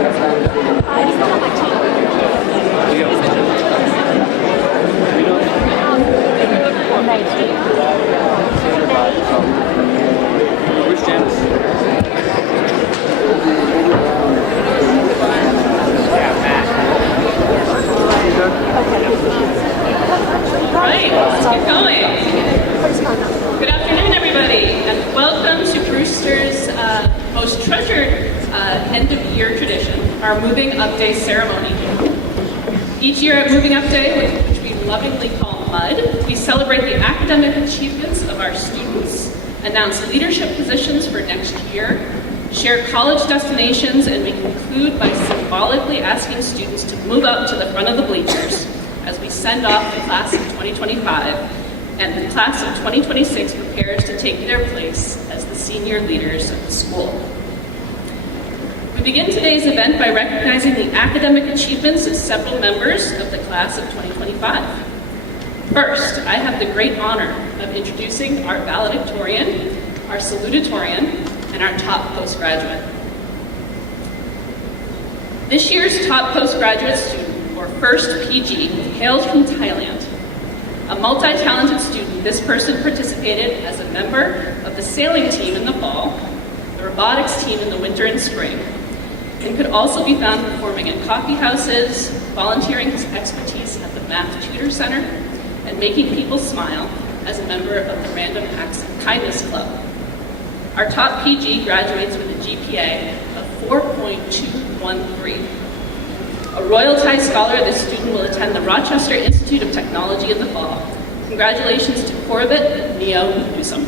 Where's Janice? Right, let's get going. Good afternoon, everybody, and welcome to Brewster's most treasured end-of-year tradition, our Moving Up Day ceremony. Each year at Moving Up Day, which we lovingly call MUD, we celebrate the academic achievements of our students, announce leadership positions for next year, share college destinations, and we conclude by symbolically asking students to move up to the front of the bleachers as we send off the class of 2025 and the class of 2026 prepares to take their place as the senior leaders of the school. We begin today's event by recognizing the academic achievements of several members of the class of 2025. First, I have the great honor of introducing our valedictorian, our salutatorian, and our top postgraduate. This year's top postgraduate student, or first PG, hails from Thailand. A multi-talented student, this person participated as a member of the sailing team in the fall, the robotics team in the winter and spring, and could also be found performing in coffee houses, volunteering his expertise at the Math Tutor Center, and making people smile as a member of the Random Acts of Kindness Club. Our top PG graduates with a GPA of 4.213. A Royal Thai Scholar, this student will attend the Rochester Institute of Technology in the fall. Congratulations to Corbett Neo Newsom.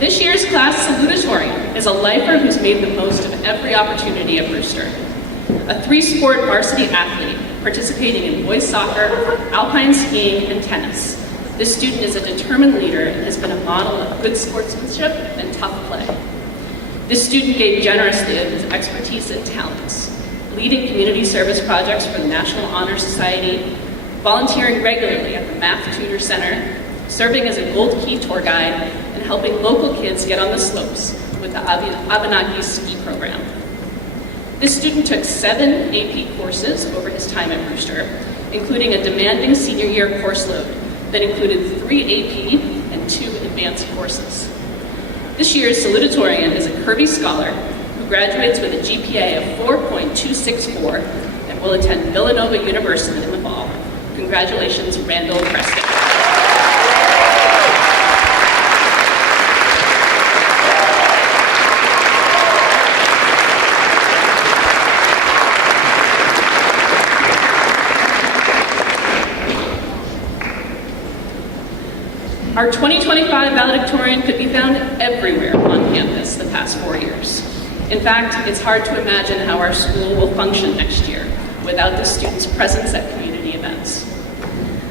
This year's class salutatorian is a lifer who's made the most of every opportunity at Brewster. A three-sport varsity athlete participating in boys soccer, alpine skiing, and tennis. This student is a determined leader and has been a model of good sportsmanship and tough play. This student gave generously of his expertise and talents, leading community service projects for the National Honor Society, volunteering regularly at the Math Tutor Center, serving as a Gold Key tour guide, and helping local kids get on the slopes with the Abenaki ski program. This student took 7 AP courses over his time at Brewster, including a demanding senior year course load that included 3 AP and 2 advanced courses. This year's salutatorian is a Kirby Scholar who graduates with a GPA of 4.264 and will attend Villanova University in the fall. Congratulations, Randall Preston. Our 2025 valedictorian could be found everywhere on campus the past 4 years. In fact, it's hard to imagine how our school will function next year without the students' presence at community events.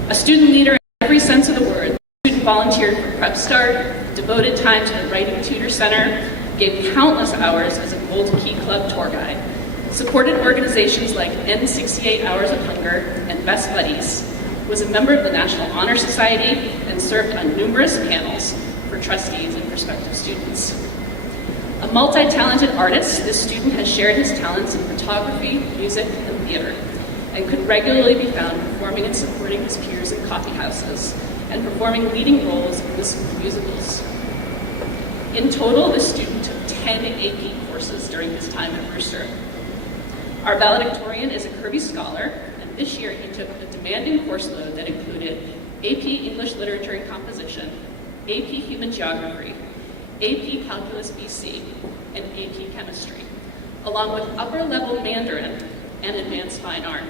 A student leader in every sense of the word, the student volunteered for Prep Start, devoted time to the Writing Tutor Center, gave countless hours as a Gold Key Club tour guide, supported organizations like End 68 Hours of Hunger and Best Buddies, was a member of the National Honor Society, and served on numerous panels for trustees and prospective students. A multi-talented artist, this student has shared his talents in photography, music, and theater, and could regularly be found performing and supporting his peers in coffee houses, and performing leading roles in the school musicals. In total, this student took 10 AP courses during his time at Brewster. Our valedictorian is a Kirby Scholar, and this year he took a demanding course load that included AP English Literature and Composition, AP Human Geography, AP Calculus BC, and AP Chemistry, along with upper-level Mandarin and Advanced Fine Art,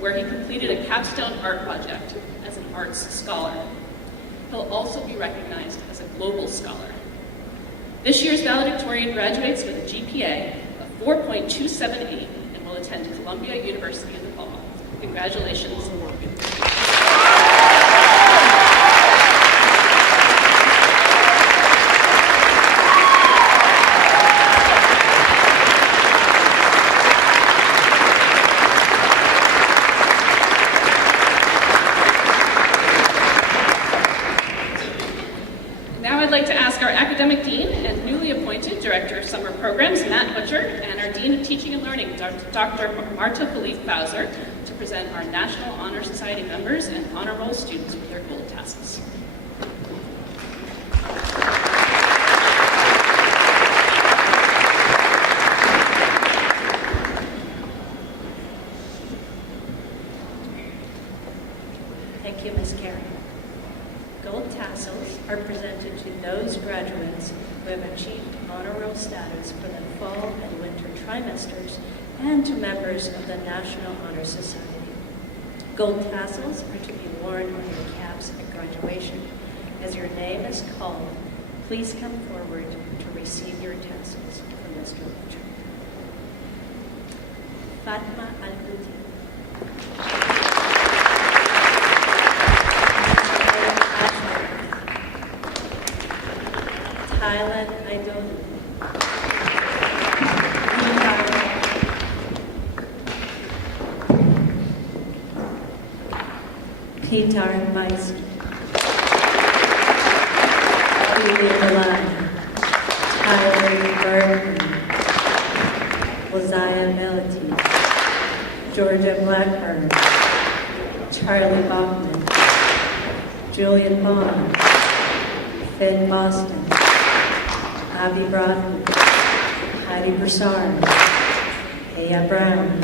where he completed a capstone art project as an arts scholar. He'll also be recognized as a global scholar. This year's valedictorian graduates with a GPA of 4.278 and will attend Columbia University in the fall. Congratulations. Now I'd like to ask our Academic Dean and newly appointed Director of Summer Programs, Matt Butcher, and our Dean of Teaching and Learning, Dr. Marta Philippe-Bowser, to present our National Honor Society members and Honor Roll students with their gold tassels. Thank you, Ms. Carey. Gold tassels are presented to those graduates who have achieved honor roll status for the fall and winter trimesters and to members of the National Honor Society. Gold tassels are to be worn on your caps at graduation. As your name is called, please come forward to receive your tassels from Mr. Butcher. Fatma Al-Houthi. Thailand Idol. Peter Meister. Julia Milan. Tyler Bergman. Wazaya Melody. Georgia Blackburn. Charlie Bachman. Julian Bond. Finn Boston. Abby Brodman, Heidi Broussard, Aya Brown,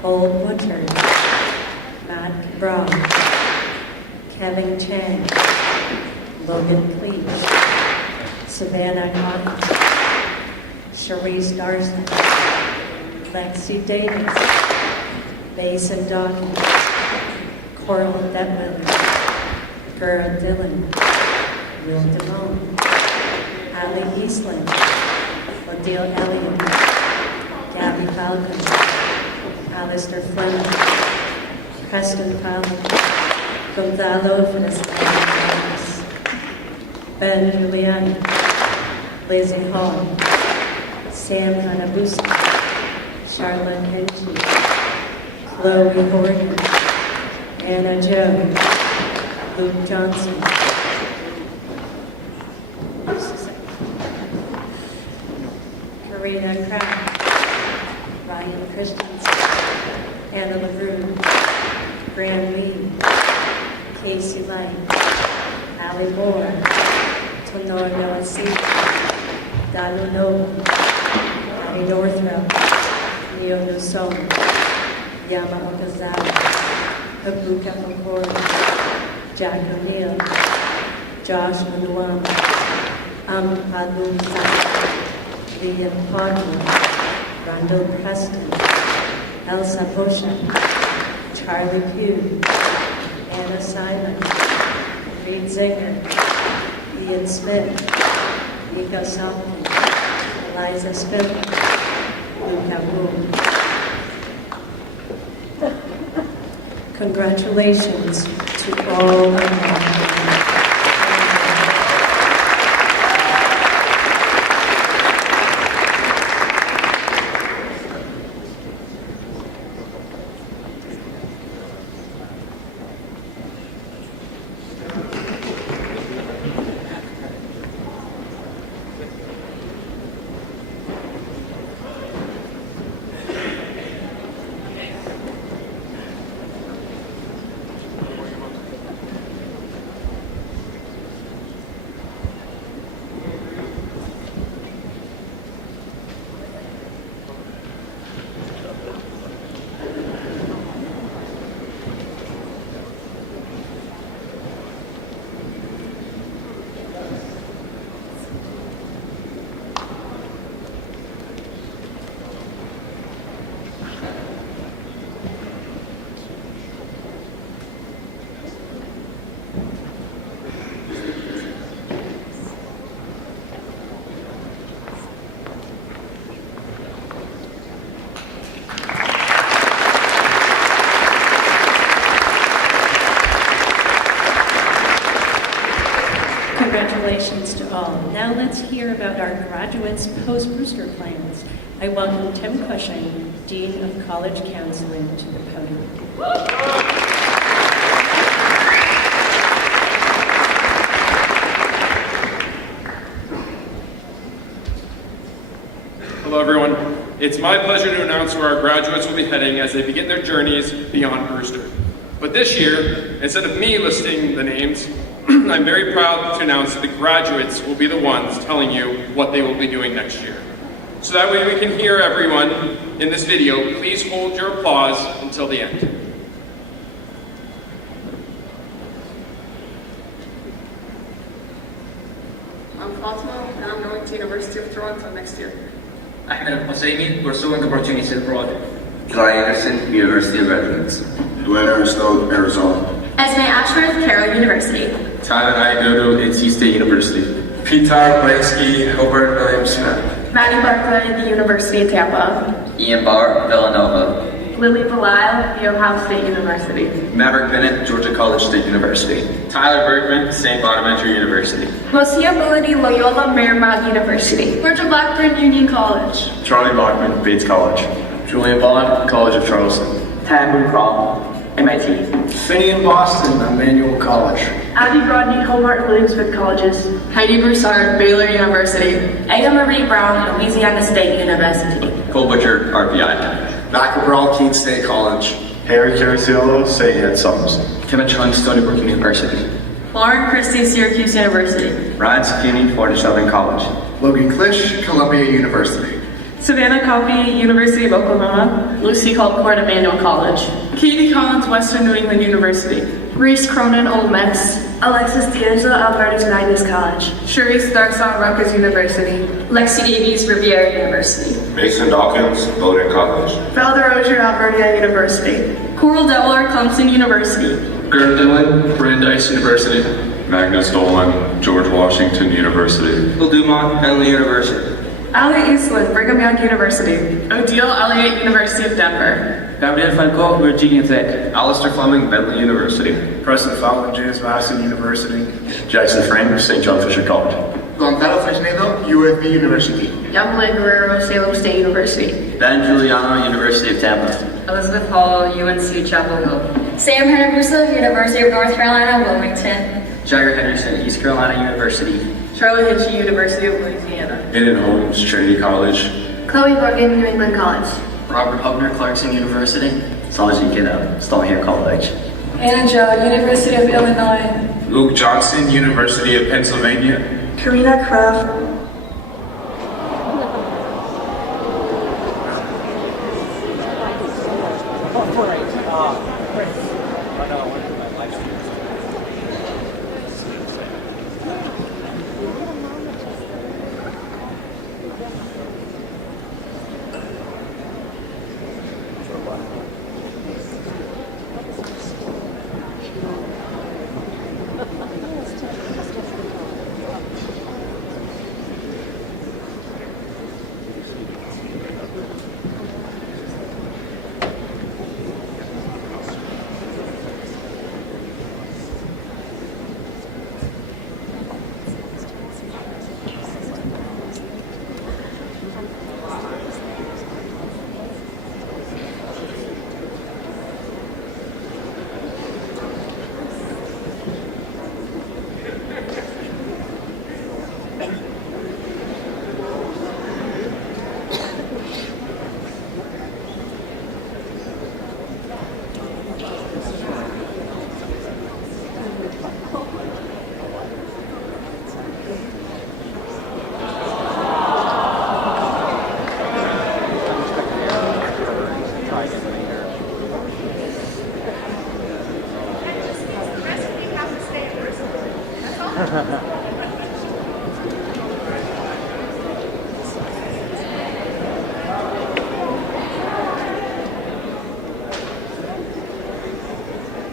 Cole Woodard, Matt Cabral, Kevin Chang, Logan Cleach, Savannah Cotton, Cherise Darcy, Lexi Davis, Mason Dawkins, Coral Detwiller, Gerald Dillon, Will DeVone, Ali Eastland, Odile Elliott, Gabby Falcon, Alistair Fleming, Preston Powell, Gonzalo Finisterras, Ben Giuliani, Lizzie Hall, Sam Hanabusa, Charlotte Henty, Chloe Horton, Anna Joe, Luke Johnson, Karina Kraft, Ryan Christensen, Anna LaRue, Graham Lee, Casey Light, Allie Moore, Tonor Noasita, Danu Noble, Patty Northrup, Neo Nusson, Yama Okazawa, Habuka Okoro, Jack O'Neill, Josh Manuam, Ampadu Saka, Liam Pogman, Randall Preston, Elsa Bosha, Charlie Pugh, Anna Simon, Reed Zinger, Ian Smith, Nico Salton, Eliza Spiller, Luca Wu. Congratulations to all of them. Congratulations to all. Now let's hear about our graduates' post-Brewster plans. I welcome Tim Cushing, Dean of College Counseling, to the podium. It's my pleasure to announce where our graduates will be heading as they begin their journeys beyond Brewster. But this year, instead of me listing the names, I'm very proud to announce that the graduates will be the ones telling you what they will be doing next year. So that way we can hear everyone in this video, please hold your applause until the end. I'm Fatima, and I'm going to University of Toronto next year. Ahmed Al-Husseini, pursuing opportunities abroad. Eli Anderson, University of Redlands. Duane Snow, Arizona. Esme Ashworth, Carroll University. Tyler Iagodo, NC State University. Peter Bransky, Hobart Williams Smith. Maddie Barclay, the University of Tampa. Ian Barr, Villanova. Lily Belisle, The Ohio State University. Maverick Bennett, Georgia College State University. Tyler Bergman, St. Bonaventure University. Lucia Ability, Loyola Marymount University. Virgil Blackburn, Union College. Charlie Bachman, Bates College. Julian Bond, College of Charleston. Tamu Crawl, MIT. Finney in Boston, Emmanuel College. Abby Rodney, Hobart Williamsburg Colleges. Heidi Broussard, Baylor University. Aya Marie Brown, Louisiana State University. Cole Butcher, RPI. Mac Cabral, Keene State College. Harry Cariciolo, St. Anne's Sums. Kevin Chung, Stony Brook University. Lauren Christie, Syracuse University. Ryan Skinny, Florida Southern College. Logan Klisch, Columbia University. Savannah Coffey, University of Oklahoma. Lucy Colcord, Emmanuel College. Katie Collins, Western New England University. Reese Cronin, Ole Miss. Alexis D'Angelo, Alberta's Magnus College. Cherise Darson, Rutgers University. Lexi Davies, Riviera University. Mason Dawkins, Bowdoin College. Felder Roger, Alberta University. Coral Delaware, Clemson University. Gert Dillon, Brandeis University. Magnus Dolan, George Washington University. Phil Dumont, Bentley University. Ali Eastland, Brigham Young University. Odile Elliott, University of Denver. Gabriel Falco, Virginia Tech. Alistair Fleming, Bentley University. Preston Fowler, James Madison University. Jackson Frame, St. John Fisher College. Gonzalo Fresnedo, UFB University. Yamile Guerrero, Salem State University. Ben Giuliano, University of Tampa. Elizabeth Hall, UNC Chapel Hill. Sam Hanabusa, University of North Carolina, Wilmington. Jagger Henderson, East Carolina University. Charlotte Hitchie, University of Louisiana. Hayden Holmes, Trinity College. Chloe Morgan, New England College. Robert Hubner, Clarkson University. Salaji Kiddo, Stallhill College. Anna Joe, University of Illinois. Luke Johnson, University of Pennsylvania. Karina Kraft.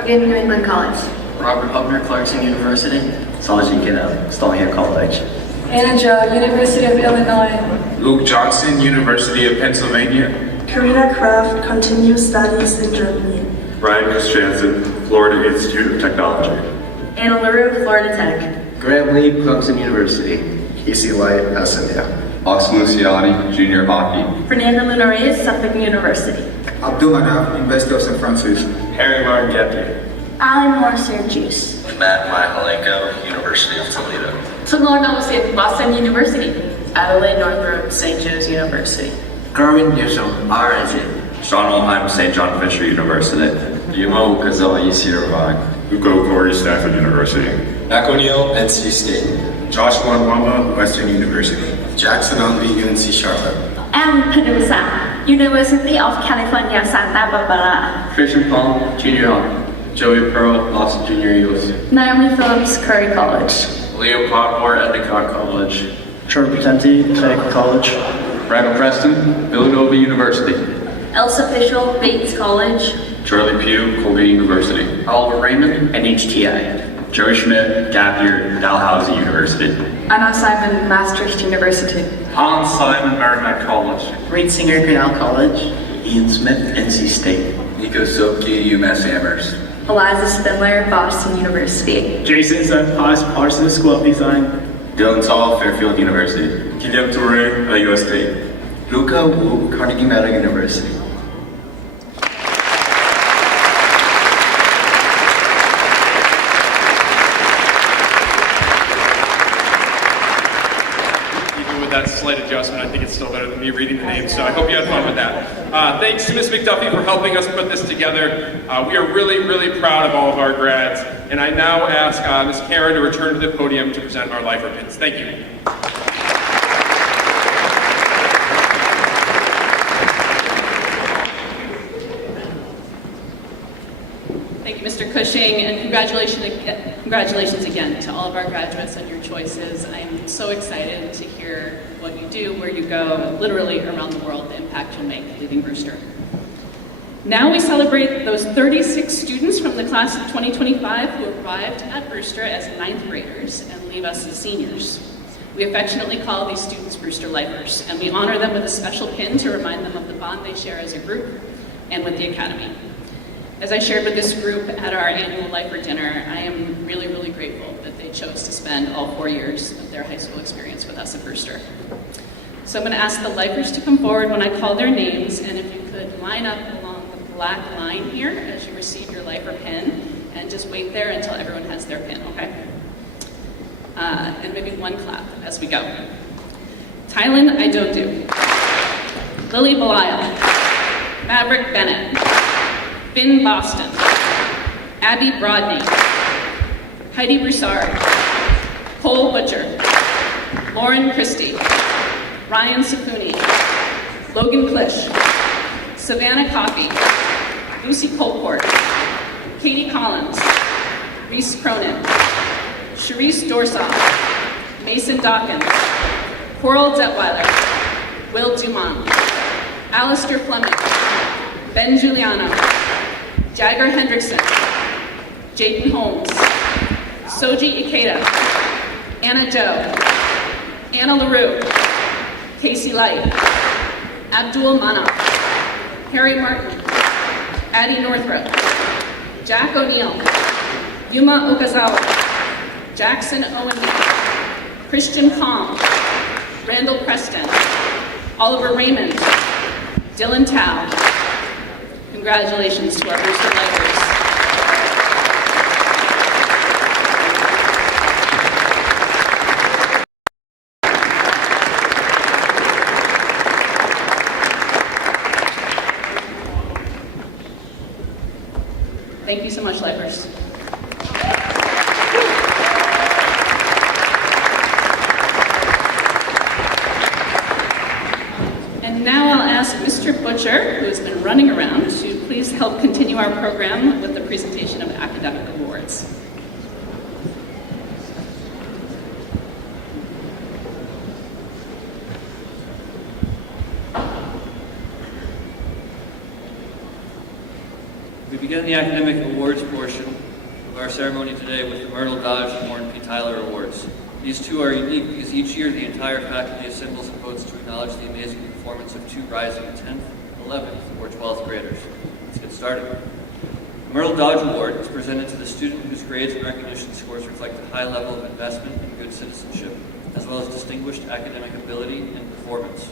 New England College. Robert Hubner, Clarkson University. Salaji Kiddo, Stallhill College. Anna Joe, University of Illinois. Luke Johnson, University of Pennsylvania. Karina Kraft, continues studies in Germany. Brian Christiansen, Florida Institute of Technology. Anna LaRue, Florida Tech. Graham Lee, Clemson University. Casey Light, SNU. Austin Luciani, Junior Hockey. Fernanda Lunarez, Suffolk University. Abdulmanaf, University of San Francisco. Harry Martin Gepke. Alan Moore, Syracuse. Matt Mihalenko, University of Toledo. Tamar Nelson, Boston University. Adelaide Northrop, St. Joe's University. Garvin Newsom, RNC. Sean Olheim, St. John Fisher University. Yuma Okazawa, Cedar Irvine. Ugo Corey, Stafford University. Mac O'Neill, NC State. Joshua Nwamba, Western University. Jackson Alvey, UNC Charlotte. I'm Padusa, University of California, Santa Barbara. Christian Palm, Junior High. Joey Pearl, Boston Junior Eagles. Naomi Phillips, Curry College. Leo Potmore, Endicott College. Troy Potenti, Connecticut College. Randall Preston, Villanova University. Elsa Fischel, Bates College. Charlie Pugh, Colgate University. Oliver Raymond, NHTI. Joey Schmidt, Gap Year, Dalhousie University. Anna Simon, Maastricht University. Hans Simon, Merrimack College. Reed Singer, Grinnell College. Ian Smith, NC State. Nico Silke, UMass Amherst. Eliza Spindler, Boston University. Jason Zeppas, Parsons School of Design. Dylan Tall, Fairfield University. Guilherme Touré, US State. Luca Wu, Carnegie Mellon University. Even with that slight adjustment, I think it's still better than me reading the names, so I hope you had fun with that. Thanks to Ms. McDuffie for helping us put this together. We are really, really proud of all of our grads, and I now ask Ms. Karen to return to the podium to present our lifer pins. Thank you. Thank you, Mr. Cushing, and congratulations again to all of our graduates on your choices. I am so excited to hear what you do, where you go, literally around the world, the impact you'll make leaving Brewster. Now we celebrate those 36 students from the class of 2025 who arrived at Brewster as ninth graders and leave us as seniors. We affectionately call these students Brewster Lifers, and we honor them with a special pin to remind them of the bond they share as a group and with the Academy. As I shared with this group at our annual Lifer dinner, I am really, really grateful that they chose to spend all 4 years of their high school experience with us at Brewster. So I'm going to ask the Lifers to come forward when I call their names, and if you could line up along the black line here as you receive your Lifer pin, and just wait there until everyone has their pin, okay? And maybe one clap as we go. Tylen Idodu, Lily Belisle, Maverick Bennett, Finn Boston, Abby Brodney, Heidi Broussard, Cole Butcher, Lauren Christie, Ryan Sapuni, Logan Klisch, Savannah Coffey, Lucy Colport, Katie Collins, Reese Cronin, Sharice Dorsaw, Mason Dawkins, Coral Detweiler, Will Dumont, Alistair Fleming, Ben Giuliano, Jagger Hendrickson, Jaden Holmes, Soji Ikeda, Anna Doe, Anna LaRue, Casey Light, Abdul Mana, Harry Martin, Addie Northrup, Jack O'Neill, Yuma Okazawa, Jackson Owen, Christian Palm, Randall Preston, Oliver Raymond, Dylan Tao. Congratulations to our Brewster Lifers. Thank you so much, Lifers. And now I'll ask Mr. Butcher, who has been running around, to please help continue our program with the presentation of academic awards. We begin the academic awards portion of our ceremony today with the Myrtle Dodge and Warren P. Tyler Awards. These two are unique because each year the entire faculty assembles and votes to acknowledge the amazing performance of two rising 10th, 11th, or 12th graders. Let's get started. The Myrtle Dodge Award is presented to the student whose grades and recognition scores reflect a high level of investment and good citizenship, as well as distinguished academic ability and performance.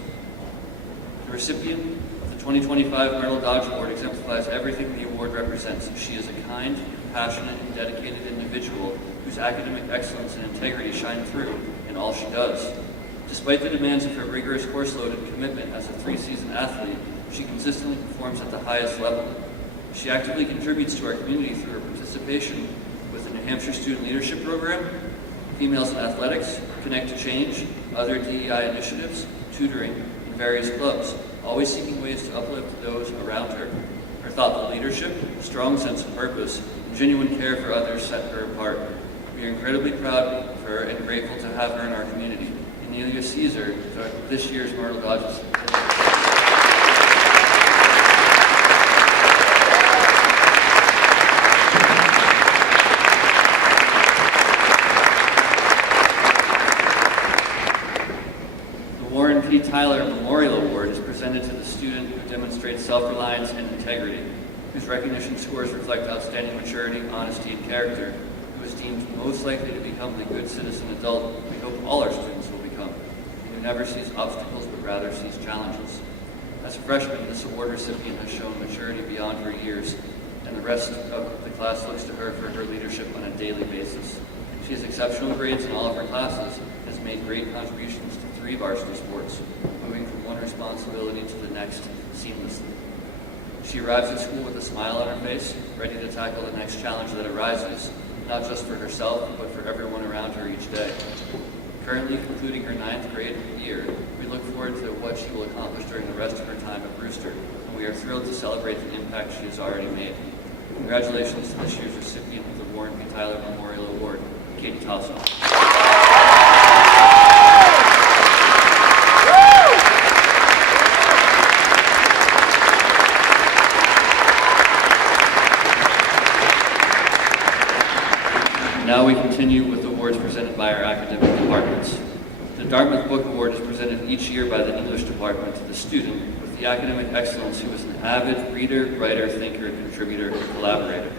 The recipient of the 2025 Myrtle Dodge Award exemplifies everything the award represents. She is a kind, compassionate, and dedicated individual whose academic excellence and integrity shine through in all she does. Despite the demands of her rigorous course load and commitment as a 3-season athlete, she consistently performs at the highest level. She actively contributes to our community through her participation with the New Hampshire Student Leadership Program, Females in Athletics, Connect to Change, other DEI initiatives, tutoring, and various clubs, always seeking ways to uplift those around her. Her thoughtful leadership, strong sense of purpose, and genuine care for others set her apart. We are incredibly proud of her and grateful to have her in our community. Amelia Caesar is this year's Myrtle Dodgers. P. Tyler Memorial Award is presented to the student who demonstrates self-reliance and integrity, whose recognition scores reflect outstanding maturity, honesty, and character, who is deemed most likely to become the good citizen adult we hope all our students will become, who never sees obstacles but rather sees challenges. As a freshman, this award recipient has shown maturity beyond her years, and the rest of the class looks to her for her leadership on a daily basis. She has exceptional grades in all of her classes and has made great contributions to 3 varsity sports, moving from one responsibility to the next seamlessly. She arrives at school with a smile on her face, ready to tackle the next challenge that arises, not just for herself, but for everyone around her each day. Currently concluding her 9th grade year, we look forward to what she will accomplish during the rest of her time at Brewster, and we are thrilled to celebrate the impact she has already made. Congratulations to this year's recipient of the Warren P. Tyler Memorial Award, Katie Tassels. Now we continue with awards presented by our academic departments. The Dartmouth Book Award is presented each year by the English department to the student with the academic excellence who is an avid reader, writer, thinker, contributor, and collaborator.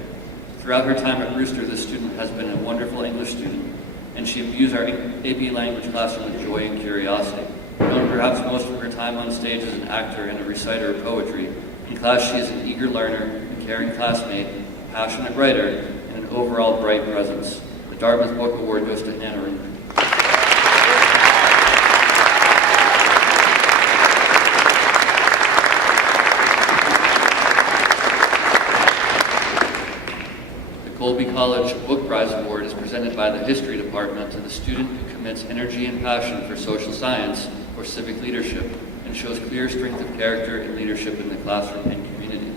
Throughout her time at Brewster, this student has been a wonderful English student, and she imbues our AP language classroom with joy and curiosity. Known perhaps most from her time on stage as an actor and a reciter of poetry, in class she is an eager learner, a caring classmate, a passionate writer, and an overall bright presence. The Dartmouth Book Award goes to Hannah Rinker. Colby College Book Prize Award is presented by the History Department to the student who commits energy and passion for social science or civic leadership and shows clear strength of character and leadership in the classroom and community.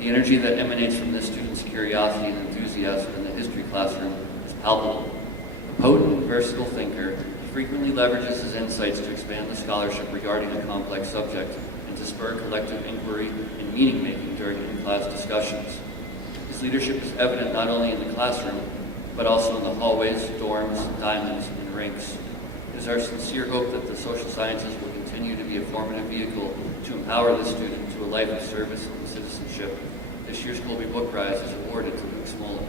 The energy that emanates from this student's curiosity and enthusiasm in the history classroom is palpable. A potent and versatile thinker, he frequently leverages his insights to expand the scholarship regarding a complex subject and to spur collective inquiry and meaning-making during in-class discussions. His leadership is evident not only in the classroom, but also in the hallways, dorms, diamonds, and rinks. It is our sincere hope that the social sciences will continue to be a formative vehicle to empower the student to a life of service and citizenship. This year's Colby Book Prize is awarded to Luke Smolin.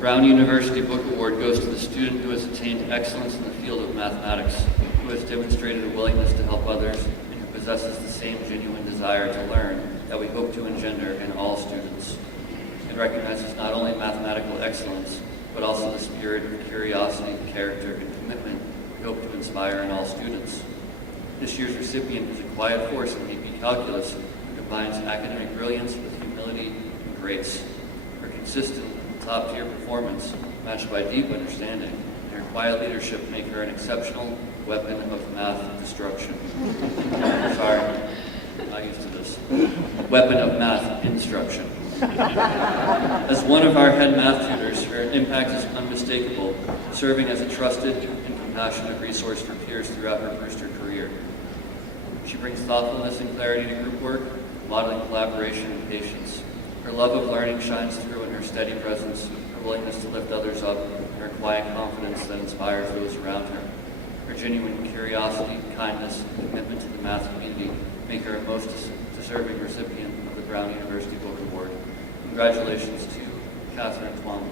Brown University Book Award goes to the student who has attained excellence in the field of mathematics, who has demonstrated a willingness to help others, and who possesses the same genuine desire to learn that we hope to engender in all students. It recognizes not only mathematical excellence, but also the spirit of curiosity, character, and commitment we hope to inspire in all students. This year's recipient is a quiet force in AP Calculus who combines academic brilliance with humility and grace. Her consistent top-tier performance, matched by deep understanding, and her quiet leadership make her an exceptional weapon of math destruction. Sorry, I'm not used to this. Weapon of math instruction. As one of our head math tutors, her impact is unmistakable, serving as a trusted and compassionate resource for peers throughout her Brewster career. She brings thoughtfulness and clarity to group work, modeling collaboration and patience. Her love of learning shines through in her steady presence, her willingness to lift others up, and her quiet confidence that inspires those around her. Her genuine curiosity, kindness, and commitment to the math community make her a most deserving recipient of the Brown University Book Award. Congratulations to Catherine Twombly.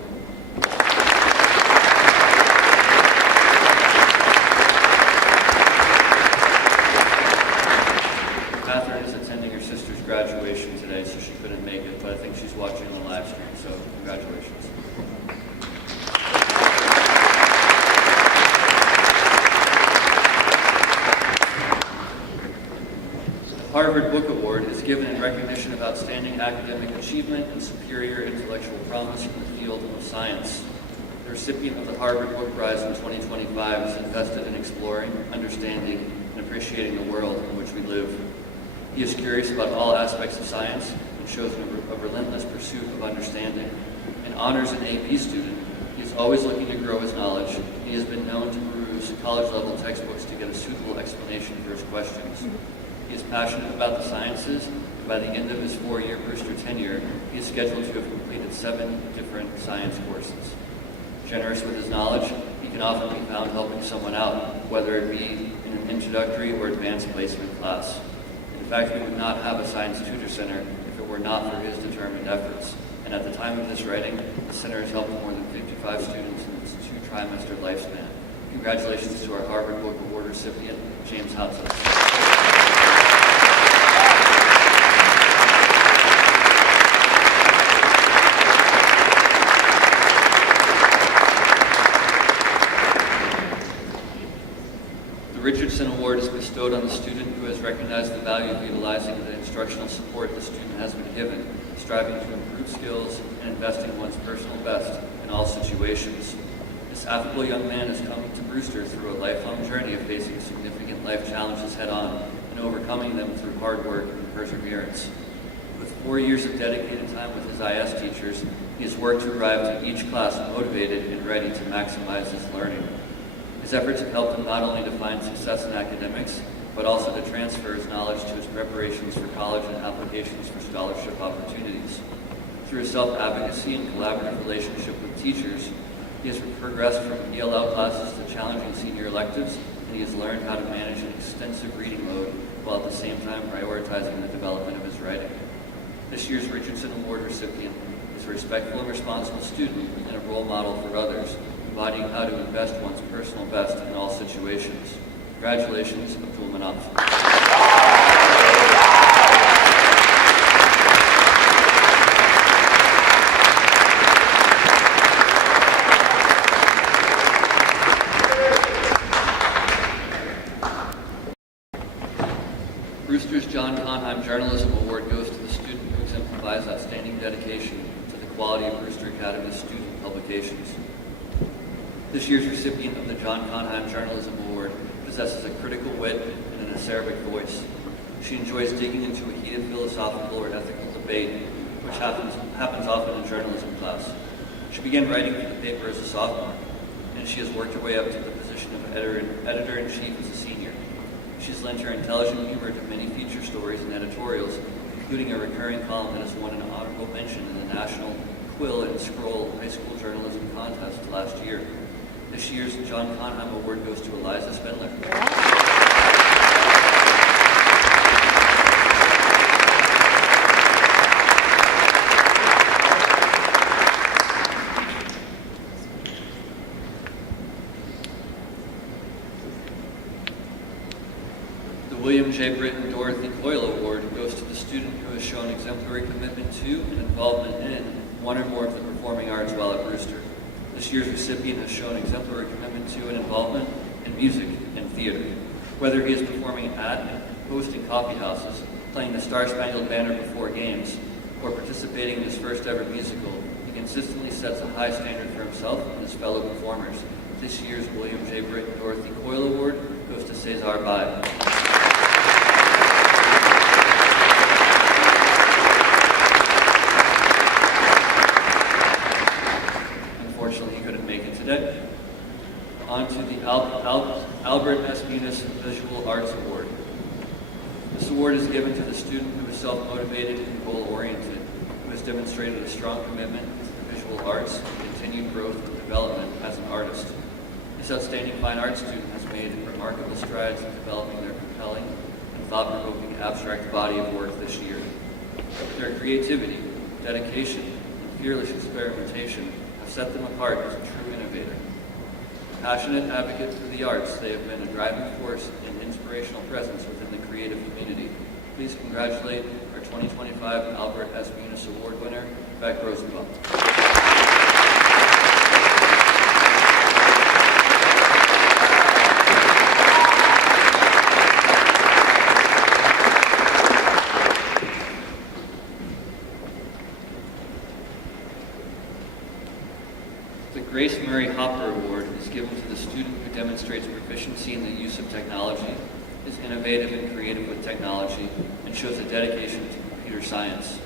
graduation today, so she couldn't make it, but I think she's watching on the live stream, so congratulations. The Harvard Book Award is given in recognition of outstanding academic achievement and superior intellectual promise in the field of science. The recipient of the Harvard Book Prize in 2025 is invested in exploring, understanding, and appreciating the world in which we live. He is curious about all aspects of science and shows a relentless pursuit of understanding. An honors and AP student, he is always looking to grow his knowledge. He has been known to peruse college-level textbooks to get a suitable explanation for his questions. He is passionate about the sciences, and by the end of his 4-year Brewster tenure, he is scheduled to have completed 7 different science courses. Generous with his knowledge, he can often be found helping someone out, whether it be in an introductory or advanced placement class. In fact, we would not have a Science Tutor Center if it were not for his determined efforts. And at the time of this writing, the center has helped more than 55 students in its 2-trimester lifespan. Congratulations to our Harvard Book Award recipient, James Hudson. The Richardson Award is bestowed on the student who has recognized the value of utilizing the instructional support the student has been given, striving to improve skills and investing one's personal best in all situations. This affable young man has come to Brewster through a lifelong journey of facing significant life challenges head-on and overcoming them through hard work and perseverance. With 4 years of dedicated time with his IS teachers, he has worked to arrive to each class motivated and ready to maximize his learning. His efforts have helped him not only to find success in academics, but also to transfer his knowledge to his preparations for college and applications for scholarship opportunities. Through his self-advocacy and collaborative relationship with teachers, he has progressed from ELL classes to challenging senior electives, and he has learned how to manage an extensive reading load while at the same time prioritizing the development of his writing. This year's Richardson Award recipient is a respectful and responsible student and a role model for others, embodying how to invest one's personal best in all situations. Congratulations, Abdul Manaf. Brewster's John Conheim Journalism Award goes to the student who exemplifies outstanding dedication to the quality of Brewster Academy student publications. This year's recipient of the John Conheim Journalism Award possesses a critical wit and an acerbic voice. She enjoys digging into a heated philosophical or ethical debate, which happens often in journalism class. She began writing for the paper as a sophomore, and she has worked her way up to the position of editor-in-chief as a senior. She's lent her intelligent humor to many feature stories and editorials, including a recurring column that has won an honorable mention in the National Quill and Scroll High School Journalism Contest last year. This year's John Conheim Award goes to Eliza Spindler. The William J. Britton Dorothy Coyle Award goes to the student who has shown exemplary commitment to and involvement in one or more of the performing arts while at Brewster. This year's recipient has shown exemplary commitment to and involvement in music and theater. Whether he is performing at and hosting coffee houses, playing the Star-Spangled Banner before games, or participating in his first ever musical, he consistently sets a high standard for himself and his fellow performers. This year's William J. Britton Dorothy Coyle Award goes to Cesar Bai. Today. On to the Albert S. Munis Visual Arts Award. This award is given to the student who is self-motivated and goal-oriented, who has demonstrated a strong commitment to the visual arts and continued growth and development as an artist. This outstanding fine arts student has made remarkable strides in developing their compelling and thought-provoking abstract body of work this year. Their creativity, dedication, and fearless experimentation have set them apart as a true innovator. Passionate advocate for the arts, they have been a driving force and inspirational presence within the creative community, Please congratulate our 2025 Albert S. Munis Award winner, Beck Rosenbaum. The Grace Murray Hopper Award is given to the student who demonstrates proficiency in the use of technology, is innovative and creative with technology, and shows a dedication to computer science.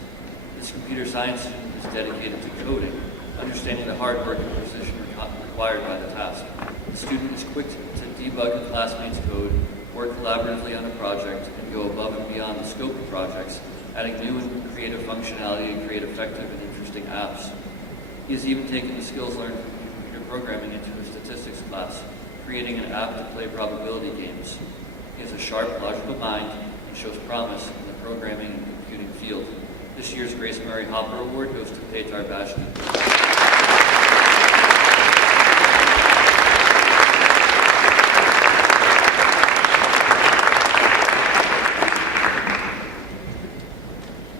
This computer science student is dedicated to coding, understanding the hard work and precision required by the task. The student is quick to debug a classmate's code, work collaboratively on a project, and go above and beyond the scope of projects, adding new and creative functionality and create effective and interesting apps. He has even taken the skills learned from computer programming into a statistics class, creating an app to play probability games. He has a sharp, logical mind and shows promise in the programming and computing field. This year's Grace Murray Hopper Award goes to Petar Bashkin.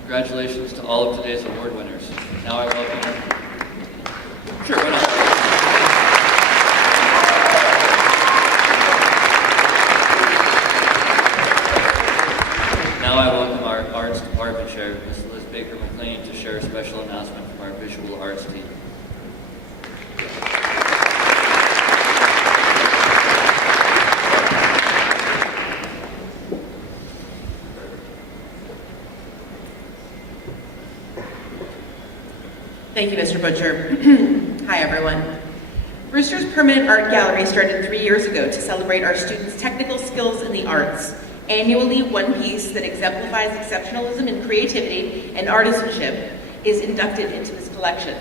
Congratulations to all of today's award winners. Now I welcome... Sure, why not? Now I welcome our Arts Department Chair, Ms. Liz Baker-McLean, to share a special announcement from our Visual Arts team. Thank you, Mr. Butcher. Hi, everyone. Brewster's Permanent Art Gallery started 3 years ago to celebrate our students' technical skills in the arts. Annually, one piece that exemplifies exceptionalism in creativity and artisanship is inducted into this collection,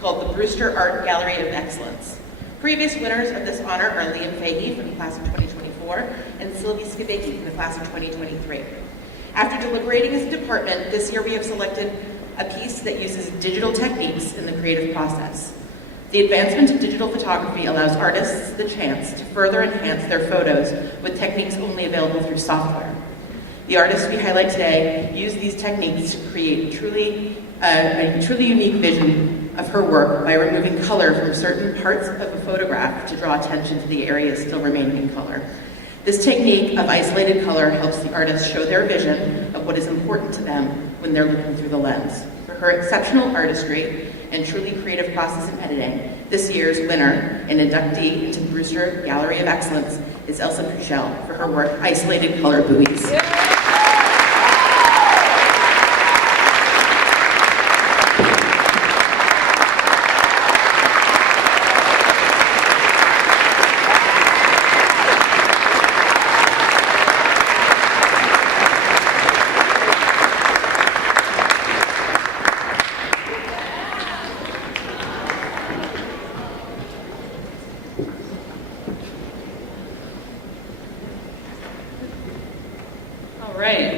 called the Brewster Art Gallery of Excellence. Previous winners of this honor are Liam Fahey from the class of 2024 and Sylvie Skibicki from the class of 2023. After deliberating as a department, this year we have selected a piece that uses digital techniques in the creative process. The advancement of digital photography allows artists the chance to further enhance their photos with techniques only available through software. The artists we highlight today use these techniques to create a truly unique vision of her work by removing color from certain parts of a photograph to draw attention to the areas still remaining in color. This technique of isolated color helps the artist show their vision of what is important to them when they're looking through the lens. For her exceptional artistry and truly creative process in editing, this year's winner and inductee into the Brewster Gallery of Excellence is Elsa Puchel for her work, Isolated Color Buoys.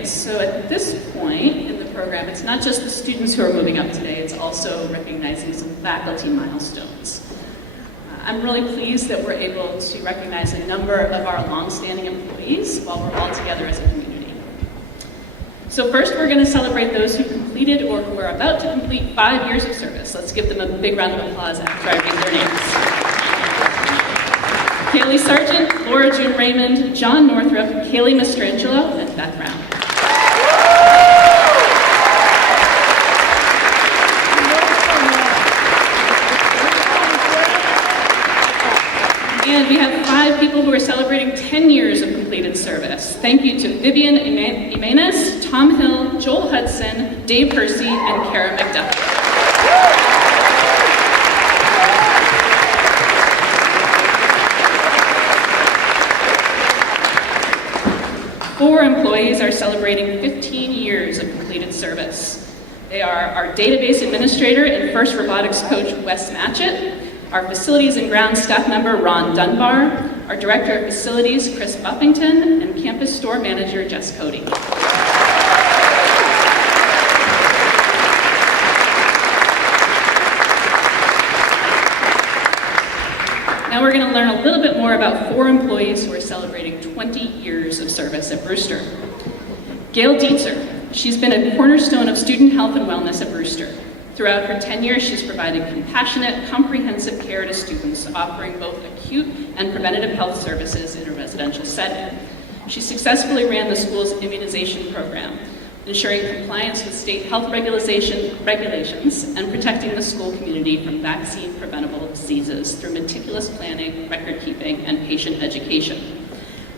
So at this point in the program, it's not just the students who are moving up today, it's also recognizing some faculty milestones. I'm really pleased that we're able to recognize a number of our longstanding employees while we're all together as a community. So first, we're going to celebrate those who completed or who are about to complete 5 years of service. Let's give them a big round of applause after I read their names. Kaylee Sargent, Laura June Raymond, John Northrup, Kaylee Mastrangelo, and Beth Brown. And we have 5 people who are celebrating 10 years of completed service. Thank you to Vivian Jimenez, Tom Hill, Joel Hudson, Dave Hersey, and Kara McDuff. 4 employees are celebrating 15 years of completed service. They are our database administrator and first robotics coach, Wes Matchett, our facilities and grounds staff member, Ron Dunbar, our director of facilities, Chris Buffington, and campus store manager, Jess Cody. Now we're going to learn a little bit more about 4 employees who are celebrating 20 years of service at Brewster. Gail Dietzer. She's been a cornerstone of student health and wellness at Brewster. Throughout her tenure, she's provided compassionate, comprehensive care to students, offering both acute and preventative health services in a residential setting. She successfully ran the school's immunization program, ensuring compliance with state health regulations and protecting the school community from vaccine-preventable diseases through meticulous planning, record-keeping, and patient education.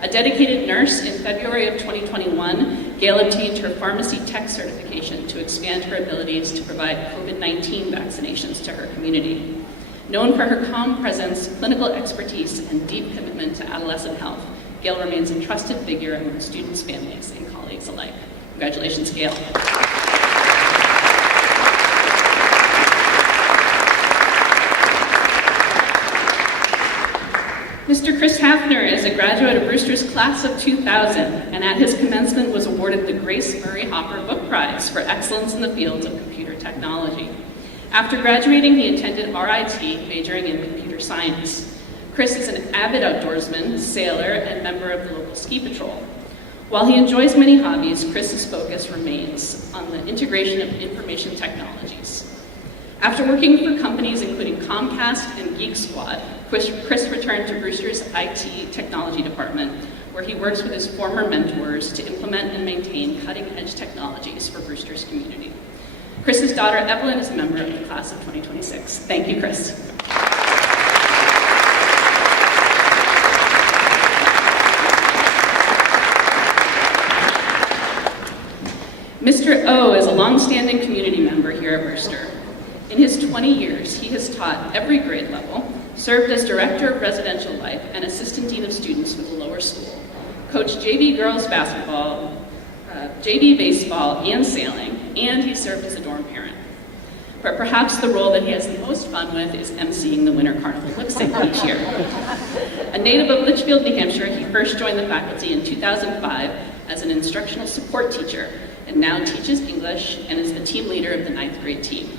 A dedicated nurse, in February of 2021, Gail obtained her pharmacy tech certification to expand her abilities to provide COVID-19 vaccinations to her community. Known for her calm presence, clinical expertise, and deep commitment to adolescent health, Gail remains a trusted figure among students, families, and colleagues alike. Congratulations, Gail. Mr. Chris Hafner is a graduate of Brewster's class of 2000, and at his commencement was awarded the Grace Murray Hopper Book Prize for excellence in the fields of computer technology. After graduating, he attended RIT, majoring in computer science. Chris is an avid outdoorsman, sailor, and member of the local ski patrol. While he enjoys many hobbies, Chris's focus remains on the integration of information technologies. After working for companies including Comcast and Geek Squad, Chris returned to Brewster's IT technology department, where he works with his former mentors to implement and maintain cutting-edge technologies for Brewster's community. Chris's daughter, Evelyn, is a member of the class of 2026. Thank you, Chris. Mr. O is a longstanding community member here at Brewster. In his 20 years, he has taught every grade level, served as Director of Residential Life and Assistant Dean of Students for the lower school, coached JV girls basketball, JV baseball, and sailing, and he served as a dorm parent. But perhaps the role that he has the most fun with is emceeing the Winter Carnival lip sync each year. A native of Litchfield, New Hampshire, he first joined the faculty in 2005 as an instructional support teacher, and now teaches English and is the team leader of the 9th grade team.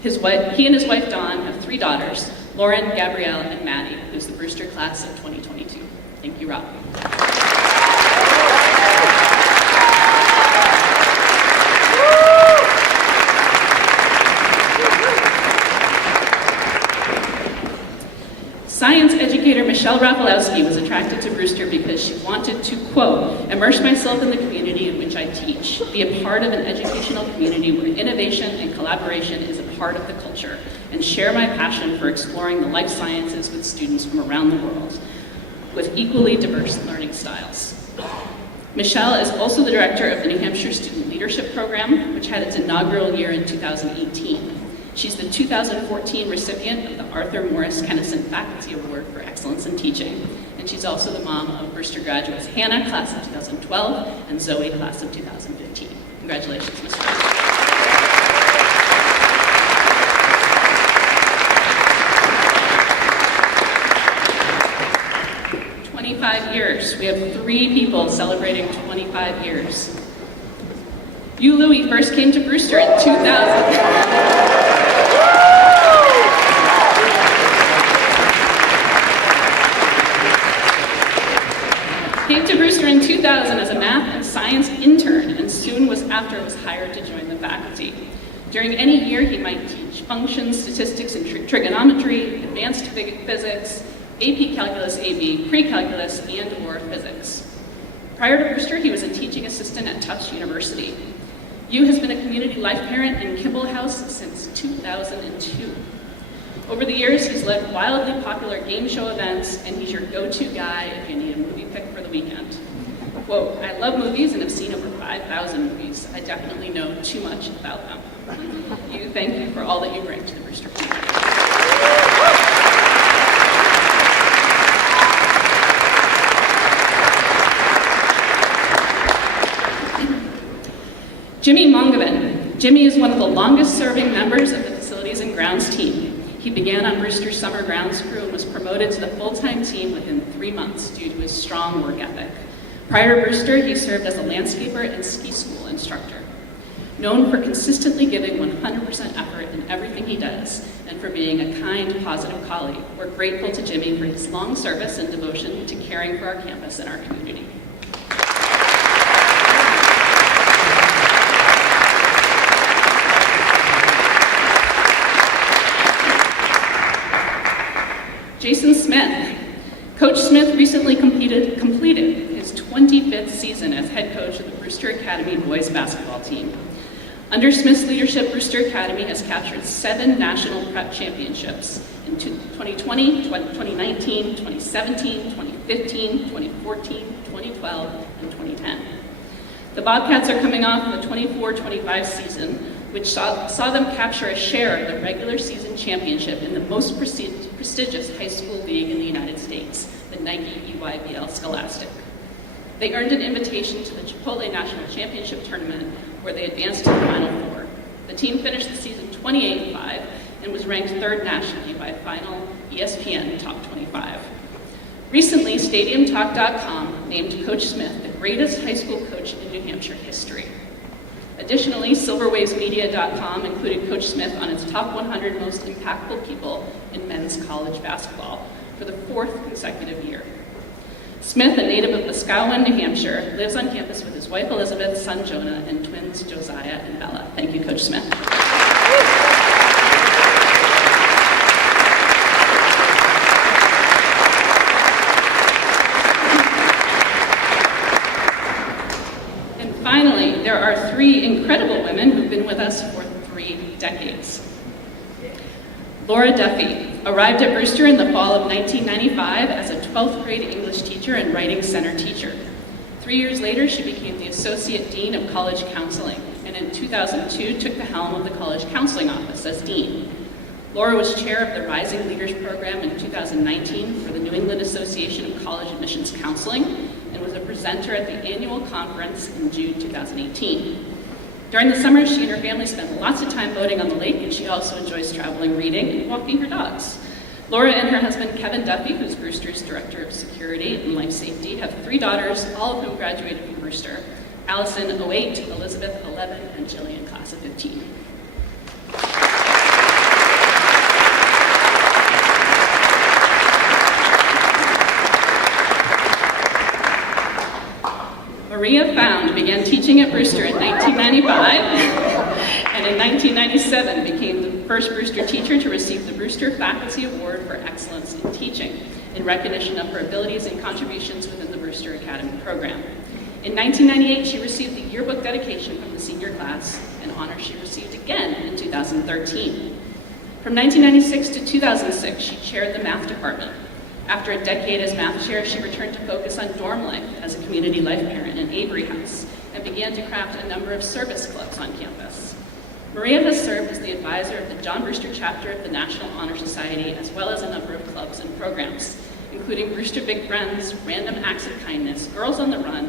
He and his wife, Dawn, have 3 daughters, Lauren, Gabrielle, and Maddie, who's the Brewster class of 2022. Thank you, Rob. Science educator Michelle Rafalowski was attracted to Brewster because she wanted to, quote, immerse myself in the community in which I teach, be a part of an educational community where innovation and collaboration is a part of the culture, and share my passion for exploring the life sciences with students from around the world with equally diverse learning styles. Michelle is also the director of the New Hampshire Student Leadership Program, which had its inaugural year in 2018. She's the 2014 recipient of the Arthur Morris Kennison Faculty Award for Excellence in Teaching, and she's also the mom of Brewster graduates Hannah, class of 2012, and Zoe, class of 2015. Congratulations, Ms. Rose. 25 years. We have 3 people celebrating 25 years. You, Louie, first came to Brewster in 2000. Came to Brewster in 2000 as a math and science intern, and soon was hired to join the faculty. During any year, he might teach functions, statistics, and trigonometry, advanced physics, AP Calculus AB, pre-calculus, and/or physics. Prior to Brewster, he was a teaching assistant at Tufts University. Yu has been a community life parent in Kimball House since 2002. Over the years, he's led wildly popular game show events, and he's your go-to guy if you need a movie pick for the weekend. Quote, I love movies and have seen over 5,000 movies. I definitely know too much about them. Yu, thank you for all that you bring to the Brewster community. Jimmy Mongavin. Jimmy is one of the longest-serving members of the Facilities and Grounds team. He began on Brewster's summer grounds crew and was promoted to the full-time team within 3 months due to his strong work ethic. Prior to Brewster, he served as a landscaper and ski school instructor. Known for consistently giving 100% effort in everything he does and for being a kind, positive colleague, we're grateful to Jimmy for his long service and devotion to caring for our campus and our community. Coach Smith recently completed his 25th season as head coach of the Brewster Academy boys basketball team. Under Smith's leadership, Brewster Academy has captured 7 national prep championships in 2020, 2019, 2017, 2015, 2014, 2012, and 2010. The Bobcats are coming off the 24-25 season, which saw them capture a share of the regular season championship in the most prestigious high school league in the United States, the Nike EYBL Scholastic. They earned an invitation to the Chipotle National Championship Tournament, where they advanced to the Final Four. The team finished the season 28-5 and was ranked 3rd nationally by Final ESPN Top 25. Recently, StadiumTalk.com named Coach Smith the greatest high school coach in New Hampshire history. Additionally, SilverWavesMedia.com included Coach Smith on its top 100 most impactful people in men's college basketball for the 4th consecutive year. Smith, a native of Boscawen, New Hampshire, lives on campus with his wife Elizabeth, son Jonah, and twins Josiah and Bella. Thank you, Coach Smith. And finally, there are 3 incredible women who've been with us for 3 decades. Laura Duffy arrived at Brewster in the fall of 1995 as a 12th grade English teacher and writing center teacher. 3 years later, she became the Associate Dean of College Counseling, and in 2002 took the helm of the College Counseling Office as Dean. Laura was chair of the Rising Leaders Program in 2019 for the New England Association of College Admissions Counseling, and was a presenter at the annual conference in June 2018. During the summer, she and her family spend lots of time boating on the lake, and she also enjoys traveling, reading, and walking her dogs. Laura and her husband, Kevin Duffy, who's Brewster's Director of Security and Life Safety, have 3 daughters, all of whom graduated from Brewster: Allison, 08, Elizabeth, 11, and Jillian, class of 15. Maria Found began teaching at Brewster in 1995, and in 1997 became the first Brewster teacher to receive the Brewster Faculty Award for Excellence in Teaching, in recognition of her abilities and contributions within the Brewster Academy program. In 1998, she received the Yearbook dedication from the senior class, an honor she received again in 2013. From 1996 to 2006, she chaired the math department. After a decade as math chair, she returned to focus on dorm life as a community life parent in Avery House and began to craft a number of service clubs on campus. Maria has served as the advisor of the John Brewster chapter of the National Honor Society, as well as a number of clubs and programs, including Brewster Big Friends, Random Acts of Kindness, Girls on the Run,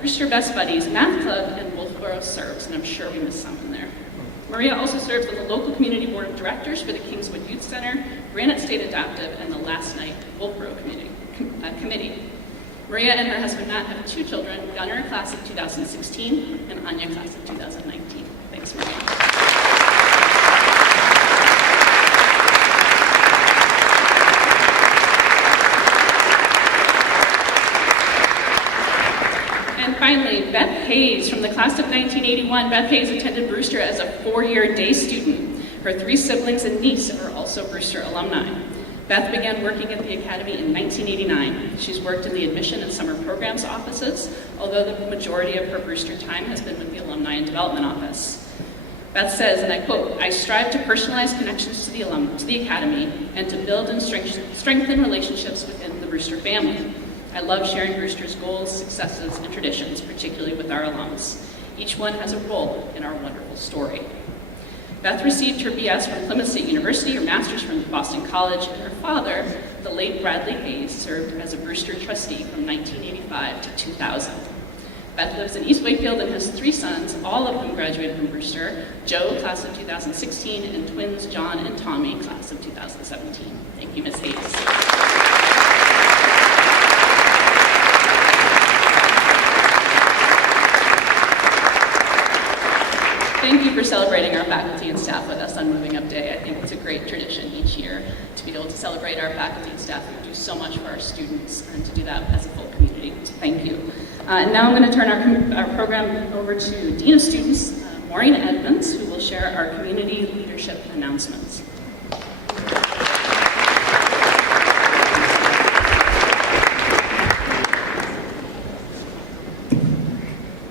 Brewster Best Buddies, Math Club, and Wolfboro Serves, and I'm sure we missed some in there. Maria also serves on the local community board of directors for the Kingswood Youth Center, Granite State Adaptive, and the Last Night Wolfboro Committee. Maria and her husband Matt have 2 children, Gunnar, class of 2016, and Anya, class of 2019. Thanks, Maria. And finally, Beth Hayes from the class of 1981. Beth Hayes attended Brewster as a 4-year day student. Her 3 siblings and niece are also Brewster alumni. Beth began working at the Academy in 1989. She's worked in the admission and summer programs offices, although the majority of her Brewster time has been with the Alumni and Development Office. Beth says, and I quote, "I strive to personalize connections to the Academy and to build and strengthen relationships within the Brewster family. I love sharing Brewster's goals, successes, and traditions, particularly with our alums. Each one has a role in our wonderful story." Beth received her BS from Plymouth State University, her master's from Boston College, and her father, the late Bradley Hayes, served as a Brewster trustee from 1985 to 2000. Beth lives in East Wakefield and has 3 sons, all of whom graduated from Brewster: Joe, class of 2016, and twins John and Tommy, class of 2017. Thank you, Ms. Hayes. Thank you for celebrating our faculty and staff with us on Moving Up Day. I think it's a great tradition each year to be able to celebrate our faculty and staff who do so much for our students, and to do that as a full community. So thank you. And now I'm going to turn our program over to Dean of Students, Maureen Edmonds, who will share our community leadership announcements.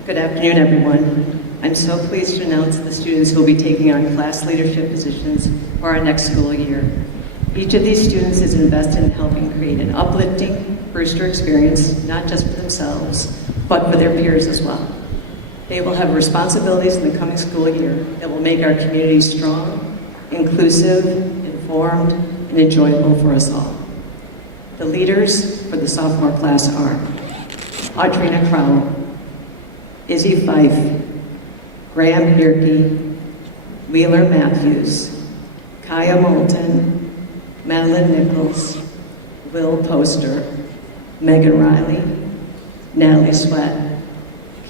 Good afternoon, everyone. I'm so pleased to announce the students who will be taking on class leadership positions for our next school year. Each of these students is invested in helping create an uplifting Brewster experience, not just for themselves, but for their peers as well. They will have responsibilities in the coming school year that will make our community strong, inclusive, informed, and enjoyable for us all. The leaders for the sophomore class are Audrina Crowell, Izzy Fife, Graham Bierke, Wheeler Matthews, Kaya Moulton, Madeline Nichols, Will Poster, Megan Riley, Natalie Sweat,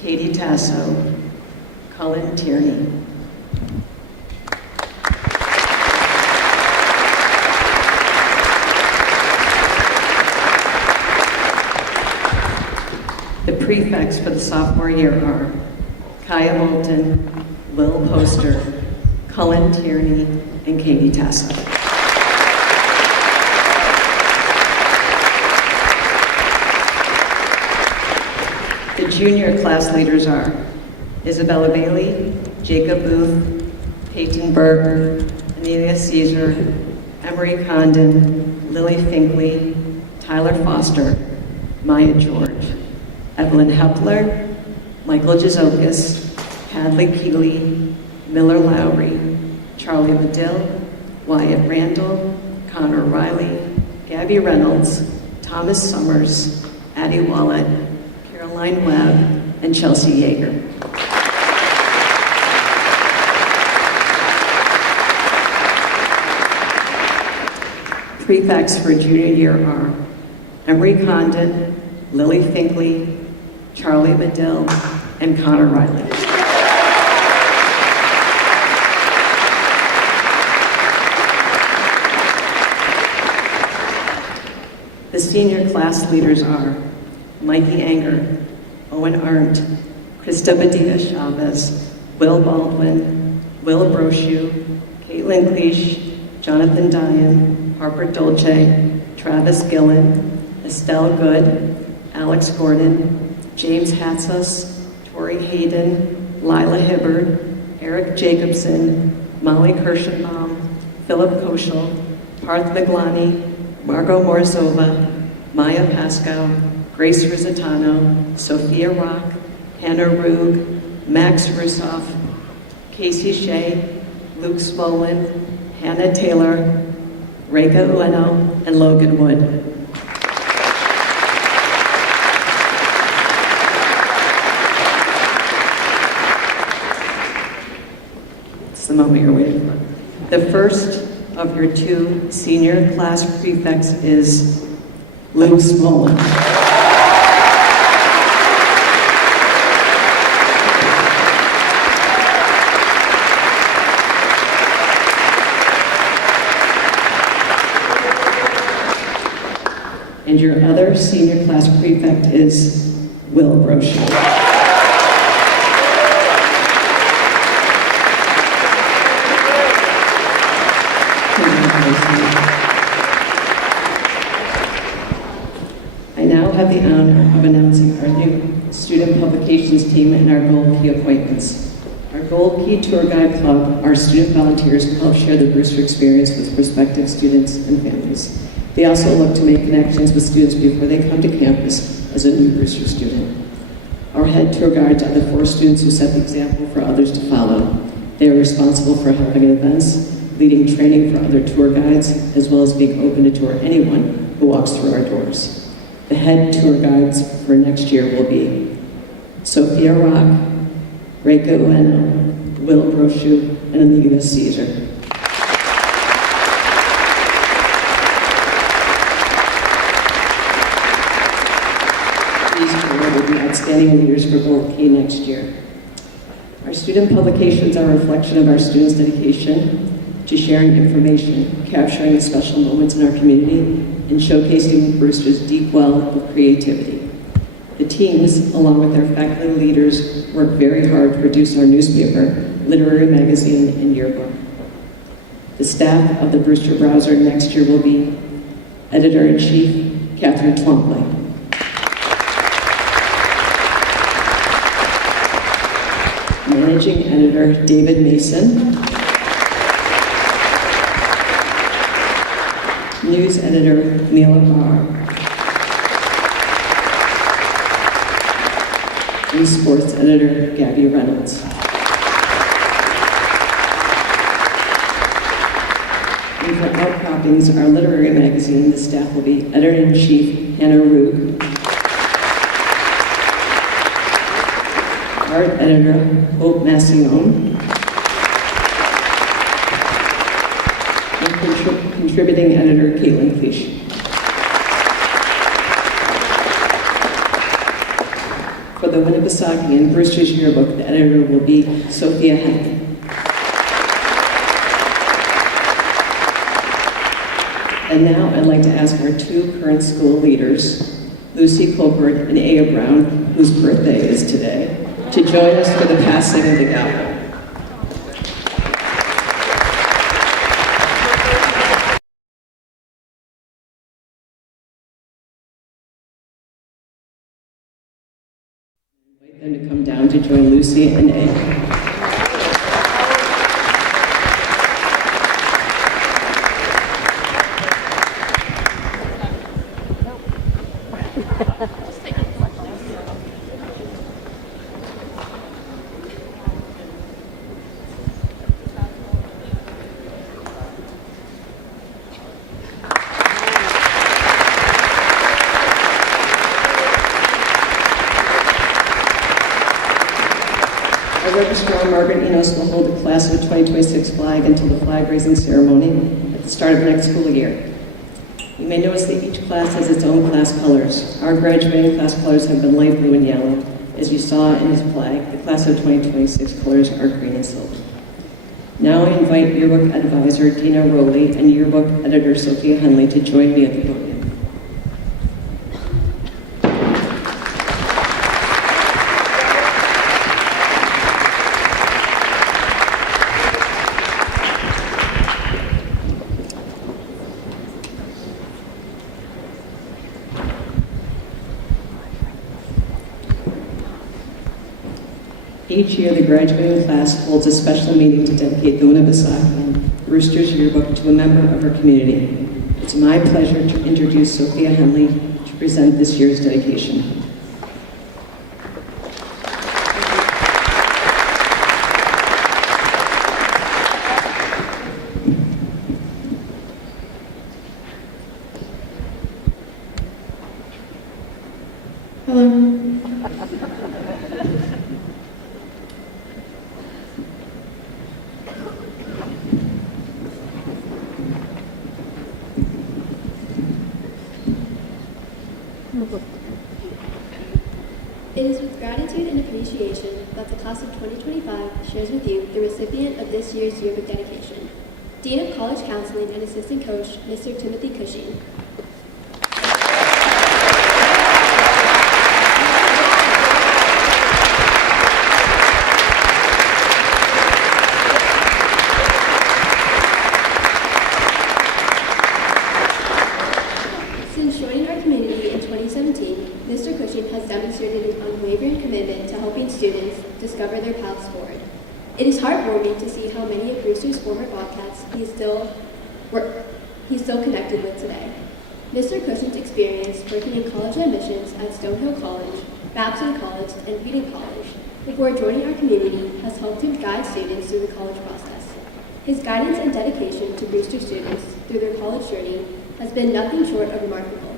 Katie Tasso, Colin Tierney. The prefects for the sophomore year are Kaya Moulton, Will Poster, Cullen Tierney, and Katie Tasso. The junior class leaders are Isabella Bailey, Jacob Booth, Peyton Burke, Amelia Caesar, Emery Condon, Lily Finkley, Tyler Foster, Maya George, Evelyn Hepler, Michael Jazokis, Hadley Keeley, Miller Lowry, Charlie Medill, Wyatt Randall, Connor Riley, Gabby Reynolds, Thomas Summers, Addie Wallet, Caroline Webb, and Chelsea Yeager. Prefects for junior year are Emery Condon, Lily Finkley, Charlie Medill, and Connor Riley. The senior class leaders are Mikey Anger, Owen Arndt, Krista Badita Chavez, Will Baldwin, Will Brochu, Caitlin Cleash, Jonathan Dyan, Harper Dolce, Travis Gillen, Estelle Good, Alex Gordon, James Hatzos, Tori Hayden, Lila Hibbard, Eric Jacobson, Molly Kirschenbaum, Philip Koschel, Parth Miglani, Margot Morzova, Maya Pascow, Grace Rizzitano, Sophia Rock, Hannah Rug, Max Russoff, Casey Shea, Luke Smolin, Hannah Taylor, Reka Ueno, and Logan Wood. It's the moment you're waiting for. The first of your two senior class prefects is Luke Smolin. And your other senior class prefect is Will Brochu. I now have the honor of announcing our new student publications team and our Gold Key appointments. Our Gold Key Tour Guide Club, our student volunteers who help share the Brewster experience with prospective students and families. They also look to make connections with students before they come to campus as a new Brewster student. Our head tour guides are the 4 students who set the example for others to follow. They are responsible for helping events, leading training for other tour guides, as well as being open to tour anyone who walks through our doors. The head tour guides for next year will be Sophia Rock, Reka Ueno, Will Brochu, and Amelia Caesar. Will be outstanding leaders for Gold Key next year. Our student publications are a reflection of our students' dedication to sharing information, capturing the special moments in our community, and showcasing Brewster's deep well of creativity. The teams, along with their faculty leaders, work very hard to produce our newspaper, literary magazine, and yearbook. The staff of the Brewster Browser next year will be Editor-in-Chief Catherine Twombly, Managing Editor David Mason, News Editor Mila Barr, and Sports Editor Gabby Reynolds. And for Outcroppings, our literary magazine, the staff will be Editor-in-Chief Hannah Roog, Art Editor Hope Massione, and Contributing Editor Caitlin Cleach. For the Winnipesaukee and Brewster's Yearbook, the editor will be Sophia Henke. And now I'd like to ask our two current school leaders, Lucy Colbert and Aya Brown, whose birthday is today, to join us for the passing of the gavel. Invite them to come down to join Lucy and Aya. Our Registrar, Margaret Enos, will hold the Class of 2026 flag until the flag raising ceremony at the start of next school year. You may notice that each class has its own class colors. Our graduating class colors have been light blue and yellow. As you saw in his flag, the Class of 2026 colors are green and silver. Now I invite Yearbook Advisor Dina Rowley and Yearbook Editor Sophia Henley to join me at the podium. Each year, the graduating class holds a special meeting to dedicate the Winnipesaukee and Brewster's Yearbook to a member of our community. It's my pleasure to introduce Sophia Henley to present this year's dedication. Hello. It is with gratitude and appreciation that the Class of 2025 shares with you the recipient of this year's yearbook dedication, Dean of College Counseling and Assistant Coach, Mr. Timothy Cushing. Since joining our community in 2017, Mr. Cushing has demonstrated an unwavering commitment to helping students discover their paths forward. It is heartwarming to see how many of Brewster's former Bobcats he's still connected with today. Mr. Cushing's experience working in college admissions at Stonehill College, Babson College, and Wheaton College before joining our community has helped him guide students through the college process. His guidance and dedication to Brewster students through their college journey has been nothing short of remarkable.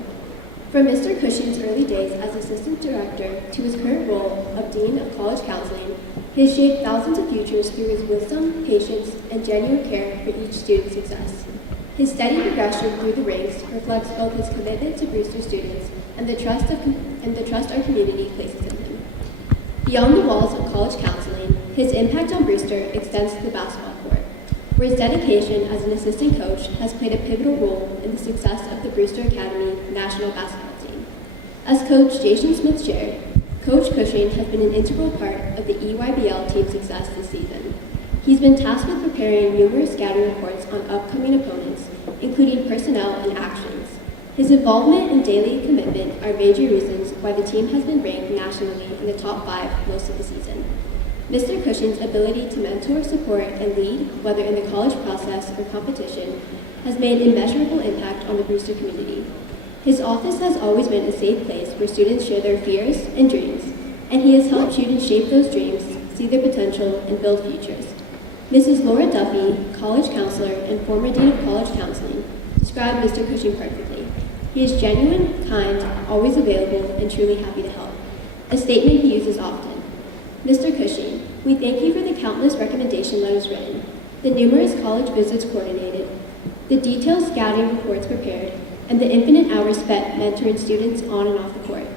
From Mr. Cushing's early days as Assistant Director to his current role of Dean of College Counseling, he has shaped thousands of futures through his wisdom, patience, and genuine care for each student's success. His steady progression through the ranks reflects both his commitment to Brewster students and the trust our community places in him. Beyond the walls of college counseling, his impact on Brewster extends to the basketball court, where his dedication as an assistant coach has played a pivotal role in the success of the Brewster Academy national basketball team. As Coach Jason Smith shared, Coach Cushing has been an integral part of the EYBL team's success this season. He's been tasked with preparing numerous scouting reports on upcoming opponents, including personnel and actions. His involvement and daily commitment are major reasons why the team has been ranked nationally in the top 5 most of the season. Mr. Cushing's ability to mentor, support, and lead, whether in the college process or competition, has made immeasurable impact on the Brewster community. His office has always been a safe place where students share their fears and dreams, and he has helped students shape those dreams, see their potential, and build futures. Mrs. Laura Duffy, college counselor and former dean of college counseling, described Mr. Cushing perfectly. He is genuine, kind, always available, and truly happy to help, a statement he uses often. Mr. Cushing, we thank you for the countless recommendation letters written, the numerous college visits coordinated, the detailed scouting reports prepared, and the infinite hours spent mentoring students on and off the court.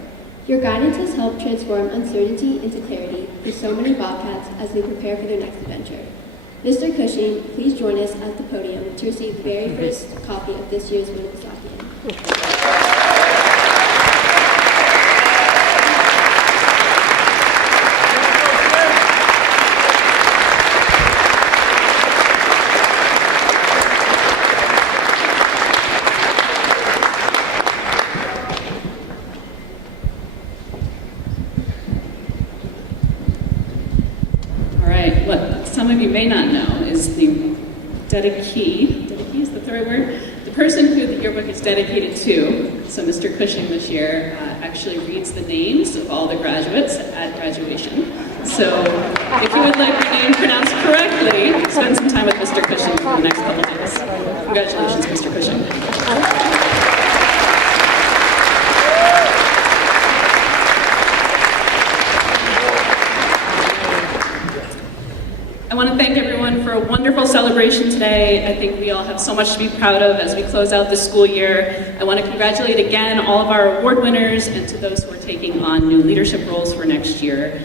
Your guidance has helped transform uncertainty into clarity for so many Bobcats as they prepare for their next adventure. Mr. Cushing, please join us at the podium to receive the very first copy of this year's Women's document. Some of you may not know is the dedicee is that the right word? The person who the yearbook is dedicated to. So Mr. Cushing this year actually reads the names of all the graduates at graduation. So if you would like your name pronounced correctly, spend some time with Mr. Cushing for the next couple days. Congratulations, Mr. Cushing. I want to thank everyone for a wonderful celebration today. I think we all have so much to be proud of as we close out the school year. I want to congratulate again all of our award winners and to those who are taking on new leadership roles for next year.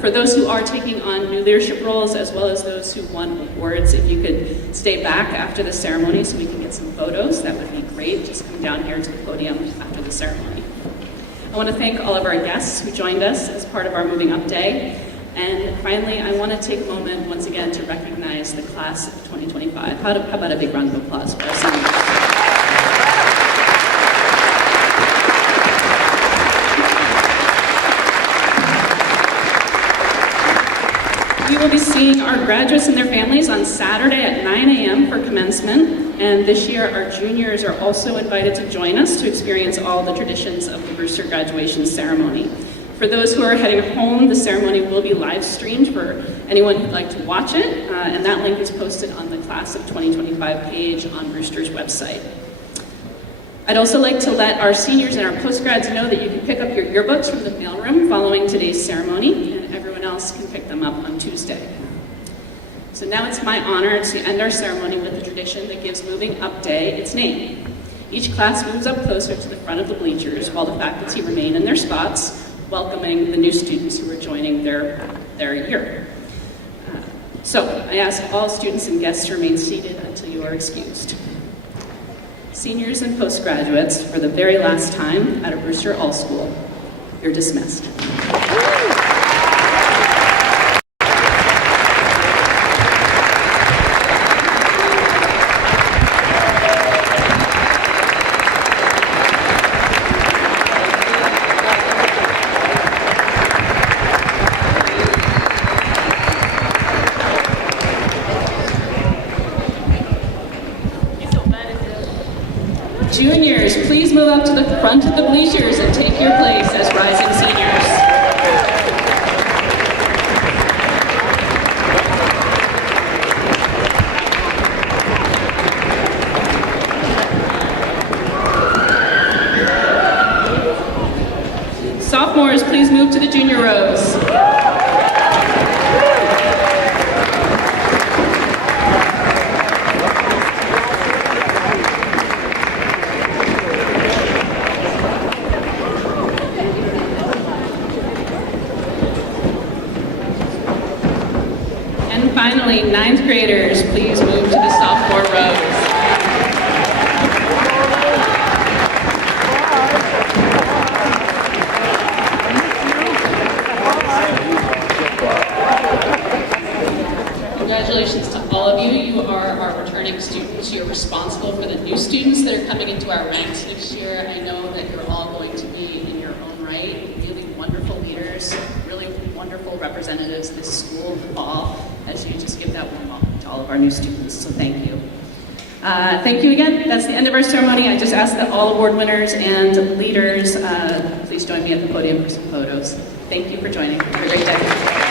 For those who are taking on new leadership roles, as well as those who won awards, if you could stay back after the ceremony so we can get some photos, that would be great. Just come down here to the podium after the ceremony. I want to thank all of our guests who joined us as part of our Moving Up Day. And finally, I want to take a moment once again to recognize the class of 2025. How about a big round of applause for our seniors? We will be seeing our graduates and their families on Saturday at 9 a.m. for commencement. And this year, our juniors are also invited to join us to experience all the traditions of the Brewster graduation ceremony. For those who are heading home, the ceremony will be live streamed for anyone who'd like to watch it, and that link is posted on the Class of 2025 page on Brewster's website. I'd also like to let our seniors and our postgrads know that you can pick up your yearbooks from the mailroom following today's ceremony, and everyone else can pick them up on Tuesday. So now it's my honor to end our ceremony with the tradition that gives Moving Up Day its name. Each class moves up closer to the front of the bleachers while the faculty remain in their spots, welcoming the new students who are joining their year. So I ask all students and guests to remain seated until you are excused. Seniors and postgraduates, for the very last time at a Brewster All School, you're dismissed. Juniors, please move up to the front of the bleachers and take your place as rising seniors. Sophomores, please move to the junior rows. Finally, ninth graders, please move to the sophomore rows. Congratulations to all of you. You are our returning students. You're responsible for the new students that are coming into our ranks next year. I know that you're all going to be, in your own right, really wonderful leaders, really wonderful wonderful representatives of this school in the fall as you just give that warm welcome to all of our new students. So thank you. Thank you again. That's the end of our ceremony. I just ask that all award winners and leaders please join me at the podium for some photos. Thank you for joining. Have a great day.